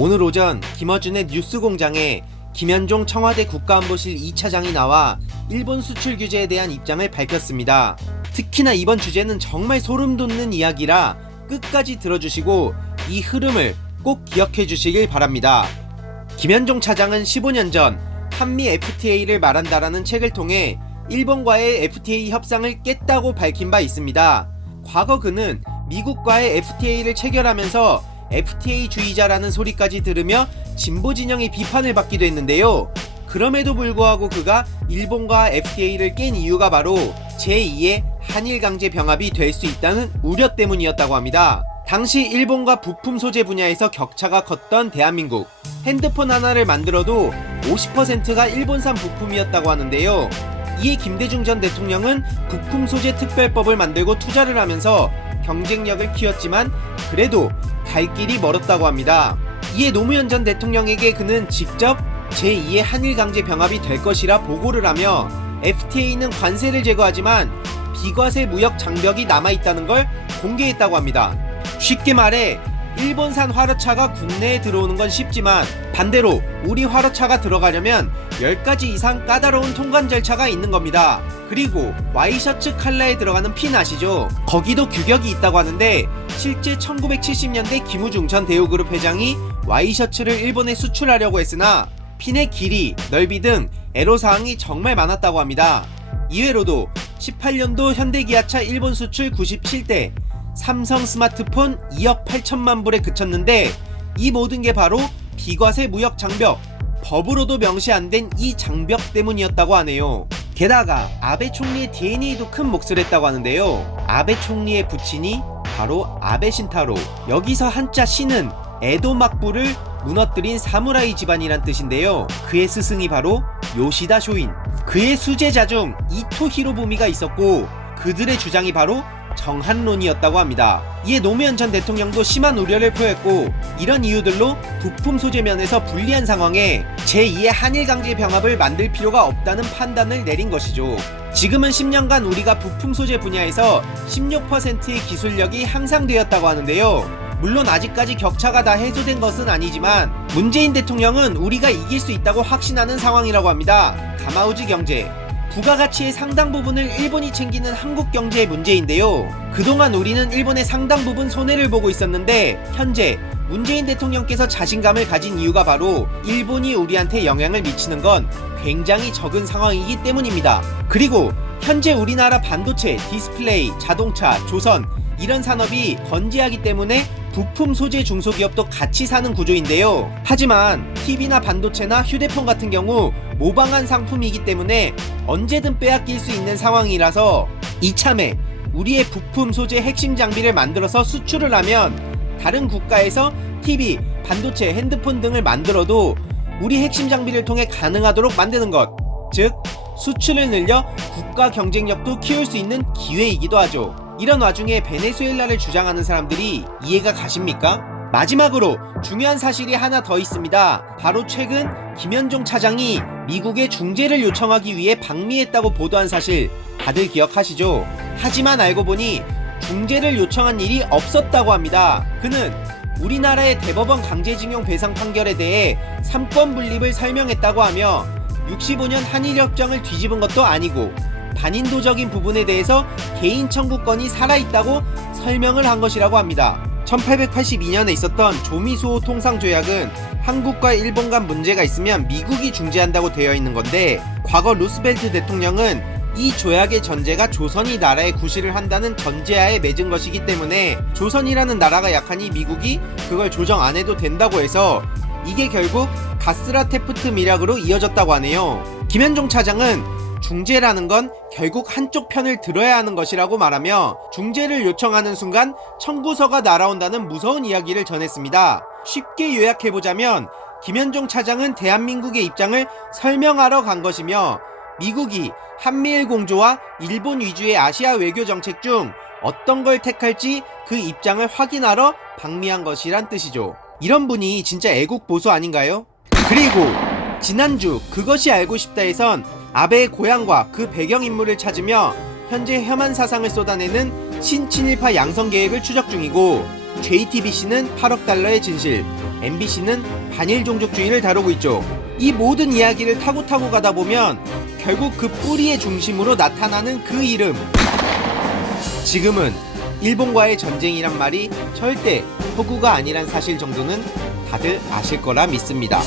오늘 오전 김어준의 뉴스공장에 김현종 청와대 국가안보실 2차장이 나와 일본 수출 규제에 대한 입장을 밝혔습니다. 특히나 이번 주제는 정말 소름 돋는 이야기라 끝까지 들어주시고 이 흐름을 꼭 기억해 주시길 바랍니다. 김현종 차장은 15년 전 한미 FTA를 말한다라는 책을 통해 일본과의 FTA 협상을 깼다고 밝힌 바 있습니다. 과거 그는 미국과의 FTA를 체결하면서 FTA주의자라는 소리까지 들으며 진보 진영의 비판을 받기도 했는데요. 그럼에도 불구하고 그가 일본과 FTA를 깬 이유가 바로 제2의 한일 강제 병합이 될 수 있다는 우려 때문이었다고 합니다. 당시 일본과 부품 소재 분야에서 격차가 컸던 대한민국, 핸드폰 하나를 만들어도 50%가 일본산 부품이었다고 하는데요. 이에 김대중 전 대통령은 부품 소재 특별법을 만들고 투자를 하면서 경쟁력을 키웠지만 그래도 갈 길이 멀었다고 합니다. 이에 노무현 전 대통령에게 그는 직접 제2의 한일 강제 병합이 될 것이라 보고를 하며 FTA는 관세를 제거하지만 비과세 무역 장벽이 남아있다는 걸 공개했다고 합니다. 쉽게 말해 일본산 화로차가 국내에 들어오는 건 쉽지만 반대로 우리 화로차가 들어가려면 10가지 이상 까다로운 통관 절차가 있는 겁니다. 그리고 와이셔츠 컬러에 들어가는 핀 아시죠? 거기도 규격이 있다고 하는데 실제 1970년대 김우중 전 대우그룹 회장이 와이셔츠를 일본에 수출하려고 했으나 핀의 길이, 넓이 등 애로사항이 정말 많았다고 합니다. 이외로도 18년도 현대기아차 일본 수출 97대, 삼성 스마트폰 2억 8천만 불에 그쳤는데 이 모든 게 바로 비과세 무역 장벽, 법으로도 명시 안 된 이 장벽 때문이었다고 하네요. 게다가 아베 총리의 DNA도 큰 몫을 했다고 하는데요. 아베 총리의 부친이 바로 아베 신타로, 여기서 한자 신은 에도 막부를 무너뜨린 사무라이 집안이란 뜻인데요. 그의 스승이 바로 요시다 쇼인, 그의 수제자 중 이토 히로부미가 있었고 그들의 주장이 바로 정한론이었다고 합니다. 이에 노무현 전 대통령도 심한 우려를 표했고 이런 이유들로 부품 소재 면에서 불리한 상황에 제2의 한일 강제 병합을 만들 필요가 없다는 판단을 내린 것이죠. 지금은 10년간 우리가 부품 소재 분야에서 16%의 기술력이 향상되었다고 하는데요. 물론 아직까지 격차가 다 해소된 것은 아니지만 문재인 대통령은 우리가 이길 수 있다고 확신하는 상황이라고 합니다. 가마우지 경제, 부가가치의 상당 부분을 일본이 챙기는 한국 경제의 문제인데요. 그동안 우리는 일본의 상당 부분 손해를 보고 있었는데 현재 문재인 대통령께서 자신감을 가진 이유가 바로 일본이 우리한테 영향을 미치는 건 굉장히 적은 상황이기 때문입니다. 그리고 현재 우리나라 반도체, 디스플레이, 자동차, 조선 이런 산업이 번지하기 때문에 부품 소재 중소기업도 같이 사는 구조인데요. 하지만 TV나 반도체나 휴대폰 같은 경우 모방한 상품이기 때문에 언제든 빼앗길 수 있는 상황이라서 이참에 우리의 부품 소재 핵심 장비를 만들어서 수출을 하면 다른 국가에서 TV, 반도체, 핸드폰 등을 만들어도 우리 핵심 장비를 통해 가능하도록 만드는 것, 즉 수출을 늘려 국가 경쟁력도 키울 수 있는 기회이기도 하죠. 이런 와중에 베네수엘라를 주장하는 사람들이 이해가 가십니까? 마지막으로 중요한 사실이 하나 더 있습니다. 바로 최근 김현종 차장이 미국에 중재를 요청하기 위해 방미했다고 보도한 사실 다들 기억하시죠? 하지만 알고 보니 중재를 요청한 일이 없었다고 합니다. 그는 우리나라의 대법원 강제징용 배상 판결에 대해 3권 분립을 설명했다고 하며 65년 한일협정을 뒤집은 것도 아니고 반인도적인 부분에 대해서 개인 청구권이 살아있다고 설명을 한 것이라고 합니다. 1882년에 있었던 조미수호 통상조약은 한국과 일본 간 문제가 있으면 미국이 중재한다고 되어 있는 건데 과거 루스벨트 대통령은 이 조약의 전제가 조선이 나라에 구실을 한다는 전제하에 맺은 것이기 때문에 조선이라는 나라가 약하니 미국이 그걸 조정 안 해도 된다고 해서 이게 결국 가스라 테프트 밀약으로 이어졌다고 하네요. 김현종 차장은 중재라는 건 결국 한쪽 편을 들어야 하는 것이라고 말하며 중재를 요청하는 순간 청구서가 날아온다는 무서운 이야기를 전했습니다. 쉽게 요약해보자면 김현종 차장은 대한민국의 입장을 설명하러 간 것이며 미국이 한미일 공조와 일본 위주의 아시아 외교 정책 중 어떤 걸 택할지 그 입장을 확인하러 방미한 것이란 뜻이죠. 이런 분이 진짜 애국 보수 아닌가요? 그리고 지난주 그것이 알고 싶다에선 아베의 고향과 그 배경인물을 찾으며 현재 혐한 사상을 쏟아내는 신친일파 양성 계획을 추적 중이고 JTBC는 8억 달러의 진실, MBC는 반일 종족주의를 다루고 있죠. 이 모든 이야기를 타고 가다 보면 결국 그 뿌리의 중심으로 나타나는 그 이름. 지금은 일본과의 전쟁이란 말이 절대 허구가 아니란 사실 정도는 다들 아실 거라 믿습니다.